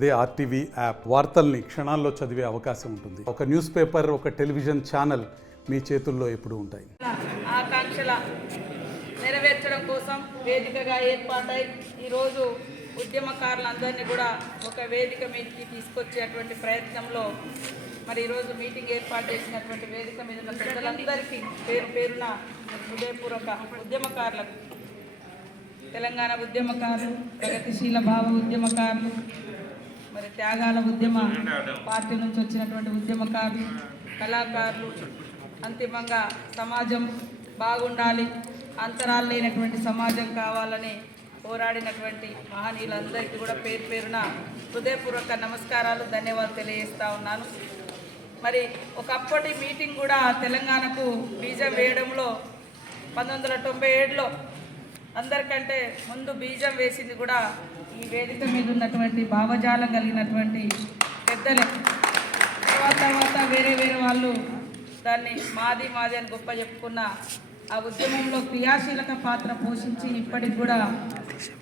అదే RTV app వార్తల్ని క్షణాల్లో చదివే అవకాశం ఉంటుంది. ఒక న్యూస్ పేపర్, ఒక టెలివిజన్ ఛానల్ మీ చేతుల్లో ఎప్పుడూ ఉంటాయి. ఆకాంక్షల నెరవేర్చడం కోసం వేదికగా ఏర్పాటై ఈరోజు ఉద్యమకారులందరినీ కూడా ఒక వేదిక మీదకి తీసుకొచ్చేటువంటి ప్రయత్నంలో మరి ఈరోజు మీటింగ్ ఏర్పాటు చేసినటువంటి వేదిక మీద ఉన్న పెద్దలందరికీ పేరు పేరున హృదయపూర్వక ఉద్యమకారులకు, తెలంగాణ ఉద్యమకారులు, ప్రగతిశీల భావ ఉద్యమకారులు, మరి త్యాగాల ఉద్యమ పార్టీ నుంచి వచ్చినటువంటి ఉద్యమకారులు, కళాకారులు, అంతిమంగా సమాజం బాగుండాలి, అంతరాలు లేనటువంటి సమాజం కావాలని పోరాడినటువంటి మహనీయులందరికీ కూడా పేరు పేరున హృదయపూర్వక నమస్కారాలు, ధన్యవాదాలు తెలియజేస్తూ ఉన్నాను. మరి ఒకప్పటి మీటింగ్ కూడా తెలంగాణకు బీజం వేయడంలో 1997లో అందరికంటే ముందు బీజం వేసింది కూడా ఈ వేదిక మీద ఉన్నటువంటి భావజాలం కలిగినటువంటి పెద్దలే. తర్వాత వేరే వాళ్ళు దాన్ని మాది అని గొప్ప చెప్పుకున్న ఆ ఉద్యమంలో క్రియాశీలక పాత్ర పోషించి ఇప్పటికి కూడా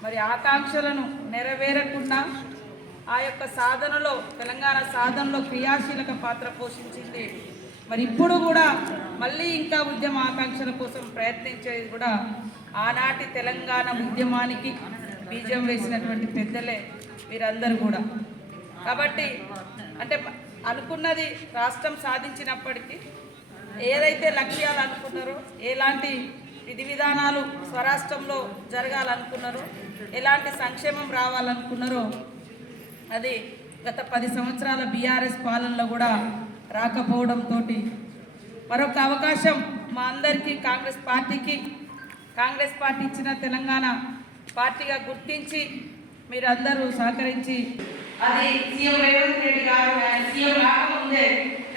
మరి ఆకాంక్షలను నెరవేరకుండా ఆ యొక్క సాధనలో, తెలంగాణ సాధనలో క్రియాశీలక పాత్ర పోషించింది. మరి ఇప్పుడు కూడా మళ్ళీ ఇంకా ఉద్యమ ఆకాంక్షల కోసం ప్రయత్నించేది కూడా ఆనాటి తెలంగాణ ఉద్యమానికి బీజం వేసినటువంటి పెద్దలే వీరందరూ కూడా. కాబట్టి అంటే అనుకున్నది రాష్ట్రం సాధించినప్పటికీ ఏదైతే లక్ష్యాలు అనుకున్నారో, ఎలాంటి విధి విధానాలు స్వరాష్ట్రంలో జరగాలనుకున్నారో, ఎలాంటి సంక్షేమం రావాలనుకున్నారో అది గత 10 సంవత్సరాల బీఆర్ఎస్ పాలనలో కూడా రాకపోవడంతో మరొక అవకాశం మా అందరికీ కాంగ్రెస్ పార్టీ ఇచ్చిన తెలంగాణ పార్టీగా గుర్తించి మీరందరూ సహకరించి అది సీఎం రేవంత్ రెడ్డి గారు సీఎం రాకముందే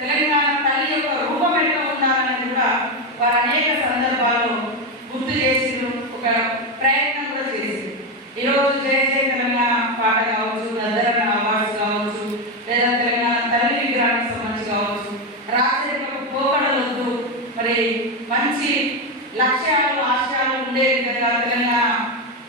తెలంగాణ తల్లి యొక్క రూపం ఎట్లా ఉండాలని కూడా వారు అనేక సందర్భాల్లో గుర్తు చేసి ఒక ప్రయత్నం కూడా చేసి ఈరోజు చేసే తెలంగాణ పాట కావచ్చు, నజరణ అవార్డ్స్ కావచ్చు, లేదా తెలంగాణ తల్లి విగ్రహానికి సంబంధించి కావచ్చు, రాజకీయ పోకడలొద్దు, మరి మంచి లక్ష్యాలు ఆశయాలు ఉండే విధంగా తెలంగాణ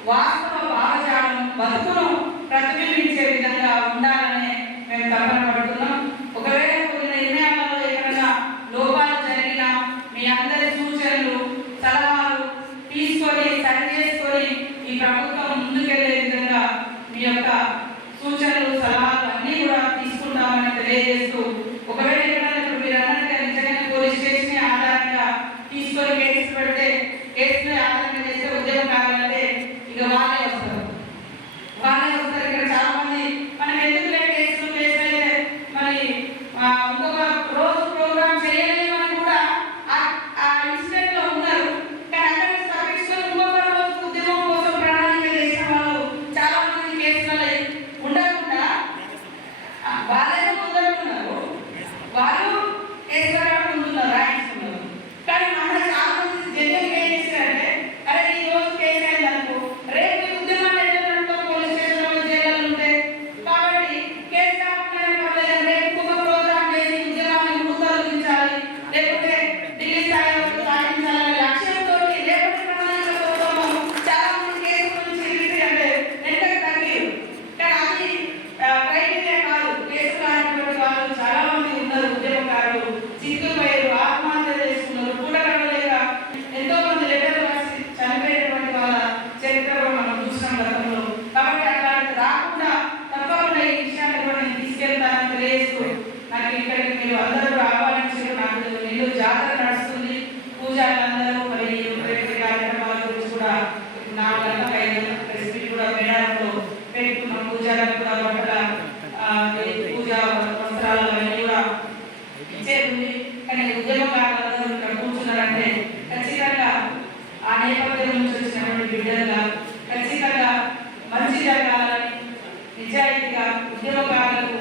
వాస్తవ భావజాలం బతుకును ప్రతిబింబించే విధంగా ఉండాలని మేము తపన పడుతున్నాం. ఒకవేళ కొన్ని నిర్ణయాలలో ఎక్కడైనా లోపాలు జరిగినా మీ అందరి సూచనలు, సలహాలు తీసుకొని సరి చేసుకొని ఈ ప్రభుత్వం ముందుకెళ్లే విధంగా మీ యొక్క సూచనలు, సలహాలు అన్నీ కూడా తీసుకుంటామని తెలియజేస్తూ, ఒకవేళ ఎక్కడైనా ఇప్పుడు మీరు అన్నట్టుగా నిజంగా పోలీస్ స్టేషన్ ఆధారంగా తీసుకొని కేసు పెడితే కేసుని ఆధారంగా చేస్తే ఉద్యోగం కావాలంటే ఇక వాళ్ళే వస్తారు. ఇక్కడ చాలా మంది మనం ఎందుకు కేసులు అయితే మరి ఇంకొక రోజు ప్రోగ్రామ్ చేయలేమని కూడా ఆ ఇన్సిడెంట్ లో ఉన్నారు. కానీ అక్కడ తప్పించుకొని ఇంకొక రోజు ఉద్యమం కోసం ప్రణాళిక చేసిన వాళ్ళు చాలా మంది కేసులలో ఉండకుండా వాళ్ళే ముందున్నారు, వాళ్ళు కేసులు ముందున్నారు, రాయించుకున్నారు. కానీ మన చాలా మంది జడ్జి ఏం చేశారంటే, అరే ఈ రోజు కేసు అయిందనుకో, రేపు ఉద్యమాన్ని ఎట్లా పోలీస్ స్టేషన్లో జైలు ఉంటాయి కాబట్టి కేసు కాకుండా రేపు ఒక ప్రోగ్రామ్ చేసి ఉద్యమాన్ని ముందుకు లేకపోతే ఢిల్లీ స్థాయి వరకు సాధించాలనే లక్ష్యంతో రేపటి ప్రణాళిక చాలా మంది కేసు గురించి అంటే వెంటనే తగ్గారు. కానీ అది క్రైటీరియా కాదు. కేసు కానిటువంటి వాళ్ళు చాలా మంది ఉన్నారు. ఉద్యమకారులు చిక్కుపోయారు, ఆత్మహత్య చేసుకున్నారు, కూడగడలేక ఎంతో మంది లెటర్లు రాసి చనిపోయేటువంటి వాళ్ళ చరిత్ర మనం చూసినాం గతంలో. కాబట్టి అట్లాంటి రాకుండా తప్పకుండా ఈ విషయాన్ని కూడా నేను తీసుకెళ్తానని తెలియజేస్తూ, నాకు ఇక్కడికి మీరు అందరూ ఆహ్వానించారు. నాకు నిండు జాతర నడుస్తుంది, పూజలందరూ మరి కార్యక్రమాల గురించి కూడా 4 గంటలకు 5 గంటలకు ప్రెస్ మీట్ కూడా మేడారంలో పెట్టుకున్నాం. పూజలకు కూడా బట్టల పూజ వస్త్రాలన్నీ కూడా ఇచ్చేది. కానీ ఉద్యమకారులందరూ ఇక్కడ కూర్చున్నారంటే ఖచ్చితంగా ఆ నేపథ్యం నుంచి వచ్చినటువంటి బిడ్డలుగా ఖచ్చితంగా మంచి జరగాలని, నిజాయితీగా ఉద్యమకారులకు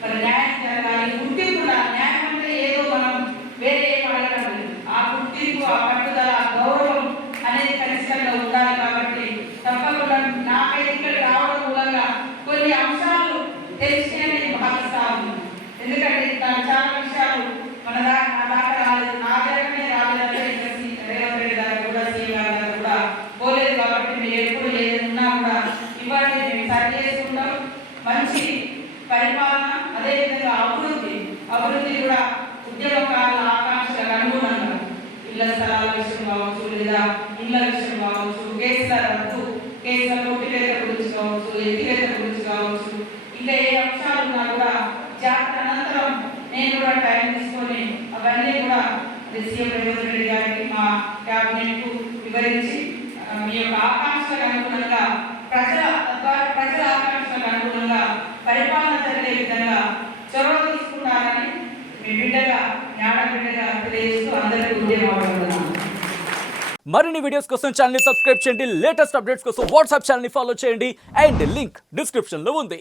మరి న్యాయం జరగాలి. గుర్తింపు కూడా, న్యాయం అంటే ఏదో మనం వేరే అడగడం లేదు. ఆ గుర్తింపు, ఆ పట్టుదల, ఆ గౌరవం అనేది ఖచ్చితంగా ఉండాలి. కాబట్టి తప్పకుండా నాకైతే ఇక్కడ రావడం మూలంగా కొన్ని అంశాలు తెలిసినే భావిస్తా ఉన్నాను. ఎందుకంటే చాలా విషయాలు మన దాకా రాలేదు, నా దగ్గరనే రాలేదంటే రేవంత్ రెడ్డి గారు కూడా, సీఎం గారు కూడా పోలేదు. కాబట్టి మీరు ఎప్పుడు ఏదైనా ఉన్నా కూడా ఇవ్వండి, మేము సరి చేసుకుంటాం. మంచి పరిపాలన, అదేవిధంగా అభివృద్ధి కూడా ఉద్యమకారుల ఆకాంక్షలకు అనుగుణంగా ఇళ్ల స్థలాల విషయం కావచ్చు, లేదా ఇళ్ల విషయం కావచ్చు, కేసుల రద్దు, కేసుల కొట్టివేత గురించి కావచ్చు, ఎత్తివేత గురించి కావచ్చు, ఇంకా ఏ అంశాలు ఉన్నా కూడా జాతర అనంతరం నేను కూడా టైం తీసుకొని అవన్నీ కూడా సీఎం రేవంత్ రెడ్డి గారికి మా క్యాబినెట్ కు వివరించి మీ యొక్క ఆకాంక్షలకు అనుగుణంగా ప్రజల ఆకాంక్షలకు అనుగుణంగా పరిపాలన జరిగే విధంగా చొరవ తీసుకుంటారని మీ బిడ్డగా బిడ్డగా తెలియజేస్తూ అందరికీ ఉద్యమం. మరిన్ని వీడియోస్ కోసం ఛానల్ ని సబ్స్క్రైబ్ చేయండి, లేటెస్ట్ అప్డేట్స్ కోసం వాట్సాప్ ఛానల్ ని ఫాలో చేయండి అండ్ లింక్ డిస్క్రిప్షన్ లో ఉంది.